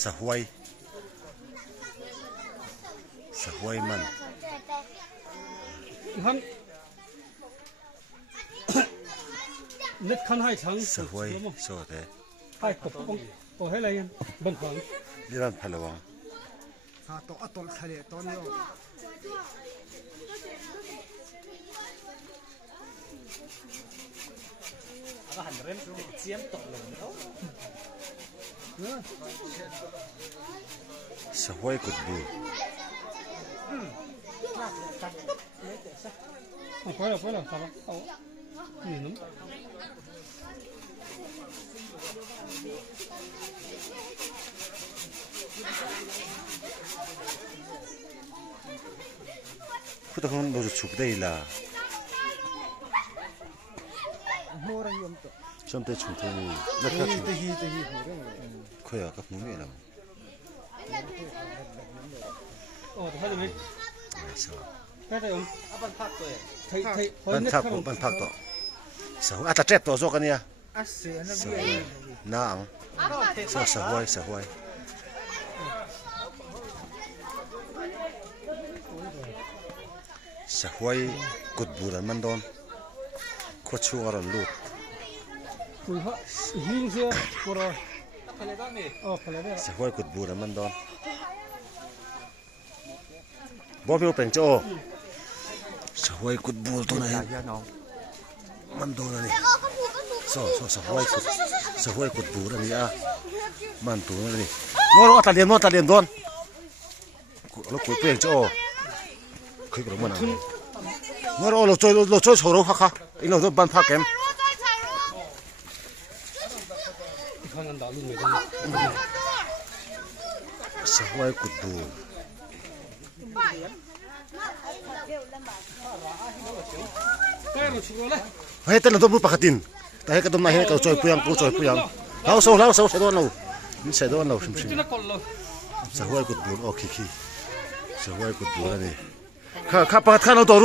sahwai man han net khan hai chang sahwai so thế hai cục bông o hay là yên bông phẳng đi làm phải là to atol khale to no aga han rem chiam to lo sahwai cột bù phải là sao đó nhìn lắm cứ không bao giờ chụp đây là trong tay chụp thôi rất khác khỏe các món này nào thấy được sao thấy được ban phak to thấy ban phak to sao à ta trap to zo cái này na sao sahwai sahwai cột bù là man don có chua rồi lụt hiên xe rồi sahwai cột bù là man don bố phiêu bèn cho sahwai cột bù to này man don này sahwai cột bù này à man tu này ngồi ta liền don nó cột bèn cho khi cái món nào ngồi lo chơi sầu ha anh lo ban phá kém sahwai cột bù hay tên là tôi muốn bạc tin tại cái tôm này cái trôi puyang lao sâu sẽ đón lâu sim sahwai cột bù ok sahwai cột bù này khá bạc khá nó đổ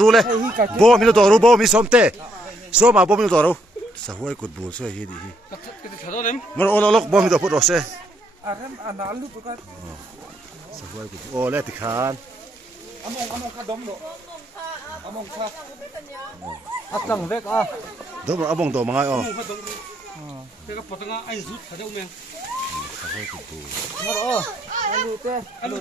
ru này bố mi xóm tê xóm mà bố mi đổ ru sahwai cột bù xưa hi đi mà lok bố mi đổ phút rồi xe sahwai cột bù lẹ thì khan among kha dom do among kha atang vek dom among do mangai cái potanga ai rút thà đâu men sahwai cột bù alu te alu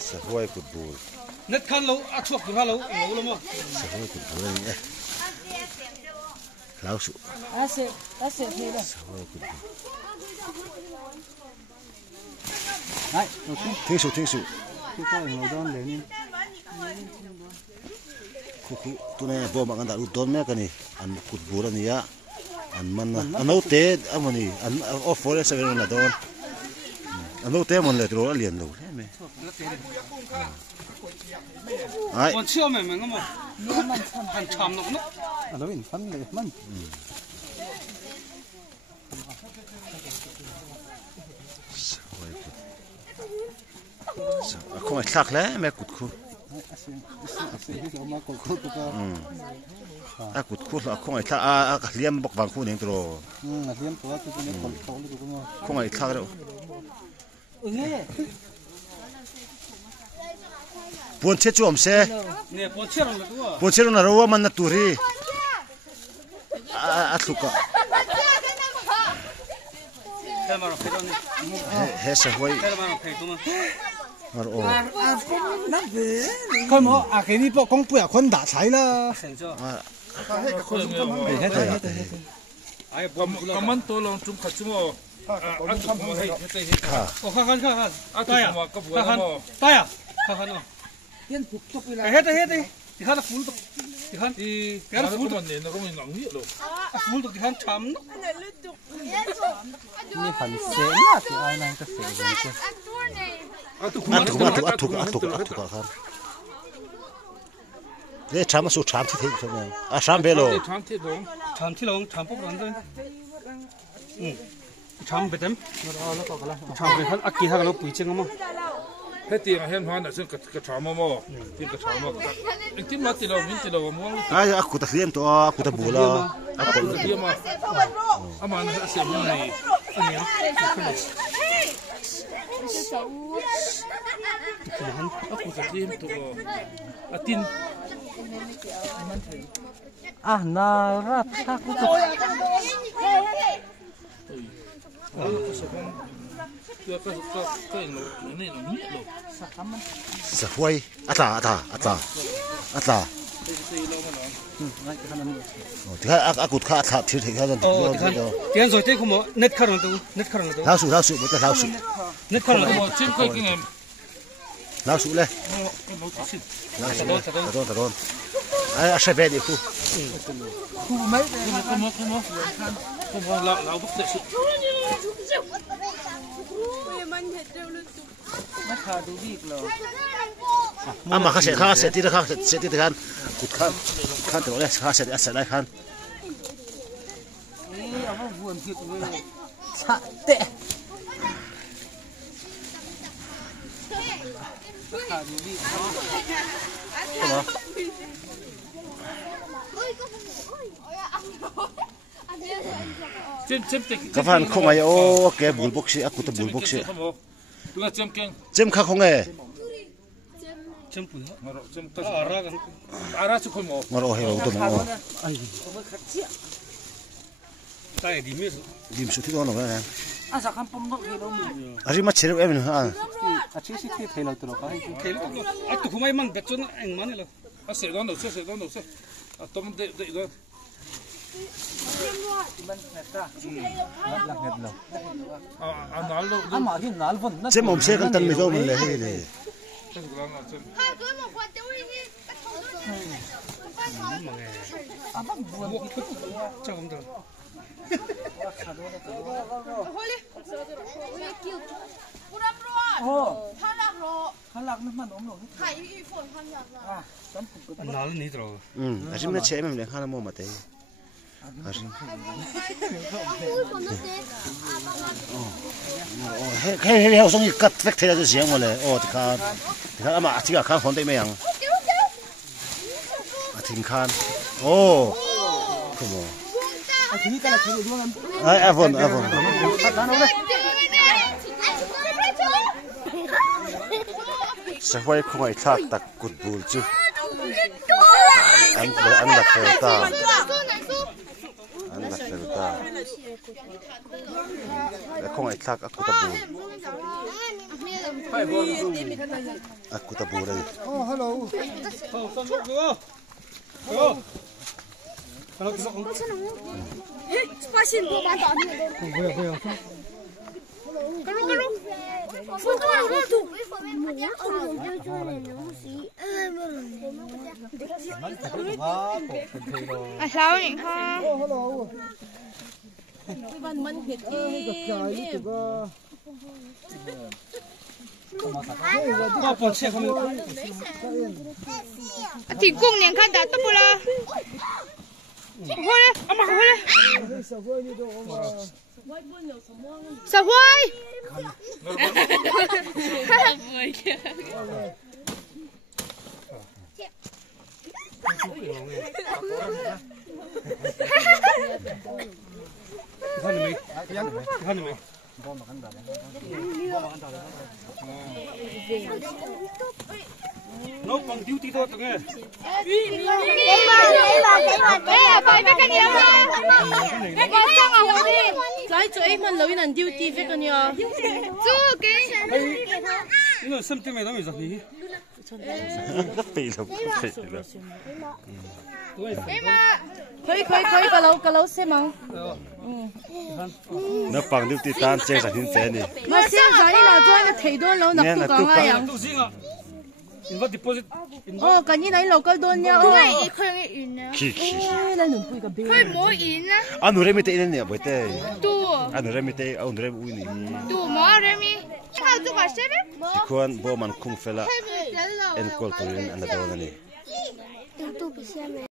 sahwai cột bù net khan lâu thuốc thì lâu lắm à sahwai cột bù này lao su sahwai cột bù này thiên su cái coi ngồi đó để nên khu tụi này bố mà ăn đã đón mấy cái này ăn cột bù này á ăn man ăn nấu té ăn này ăn off rồi sẽ về là đón ăn nấu té mình lại rồi liền rồi thế mày ai còn chưa mày ngắm mà ăn chằm nó nó bị phânเลยมัน không phải sạc lẽ mẹ cụt khu cụt khu là không phải sạc liêm bọc vàng khu này rồi không phải sạc đâu buồn chết chuồng xe buồn chết là đâu mà nó turi thục hết sahwai coi mà cái này bộ công bùa con đã thấy là cái món tôi làm chúng khát chung mà ăn chung mà hay khan nó yên phục tục là hết đi thì khan là phun tục thì khan cái nó phun này nó không bị nặng nhẹ rồi phun tục thì khan chấm nó như phần xén là thì ai này có xén gì chứ thục khan để chấm số chấm thì thế này chấm về rồi chấm thì đúng chấm bốc lên rồi chấm về dem chấm về khan aki ha nó bụi chăng mà hết tiền hết hoa là cái chấm mà tiền cái chấm mà cái tim nó tiền đâu mình tiền đâu mà ai aku tak liam to aku tak bola Apple. Dia mah. Aman asyik ni. Ania. Aku terjim tu. Atin. Ah, narat aku tuh. Dia ka ini ni lo. Sahuai. Atla. Oh, tiga aku kah atla tiga jan. Oh, tiang rồi thế không có net khăn rồi đâu. Lasu, betul lasu. Net khăn rồi. Mo chin kai king em. Lasu leh. Mo chin. Tadon. Ay, asal bedi aku. Como la buk de su. Ama kasih tidak kan. Kan terus kasih asal leh kan. Sate. Cem tek. Kapan kau mai oh ke bulbok sih aku tu bulbok sih. Tu la cem keng. Cem kah kau nge? Cem pui. Ngaro cem ka. Ara kan. Ara su ko mo. Ngaro heo tu mo. Tai di mes. Dim suti tu orang kan. Asa kan pemdok helo. Ari macam cerita ni ha. Aci sih helo tu loh. Kel tu. At tu kumai man betun eng man lo. Asyik don se. Atom de do. Analo. Ama hin nalvon. Cem om saya kan tan mizau mana leh ni. Abang buat gitu. Chắc không được. Oh, halak naman om loh. Nal ni rồi. Asyik mana cem ni kan mau mati. Hei hei song kat fek thela tu siang mole. Oh tikan ama tiga kan hon dei me yang. Ating kan. Oh. Komo. Ini kalau kiri dua kan. Ai avon. Sahuai kau mai tak kut bul tu. Anda kereta. Kau mai tak aku tabu. Aku tabu lagi. Oh, hello. Kalau kita orang. Spasin ko ba to? Boleh. Karo. Foto mo to. Sao vậy ha? Oh, hello. Man hit Apa sih kamu? thì cung niệm khăn đã tấp bula hoa đấy ama hoa đấy sao hoa Nó bằng duty thôi tụi nghe. Bài cái gì mà? Cái con sang à hồ đi. Lấy cho em mình lấy lần duty cái con nhờ. Chú cái. Nó xem cái mày đó mày giật gì? Phi lắm. Em à. Khơi cái lâu xem không? Nó bằng duty tan chơi sản品tiền đi. Mà xem cái nào cho anh thấy đó lâu nạp tu càng ai à? Invest deposit. Cái như này lâu cái đồn nhau. Khơi Ki. lên nụ bụi cái bể. Khơi mỗi in á. Anh nuôi mi tê này vậy tê. Tu. Anh nuôi mi tê, anh nuôi uy này. Tu mà rồi mi. Sao tu mà xem đấy? Kuan bo man kung fela. En kol turin anh đâu này. Tu bị xem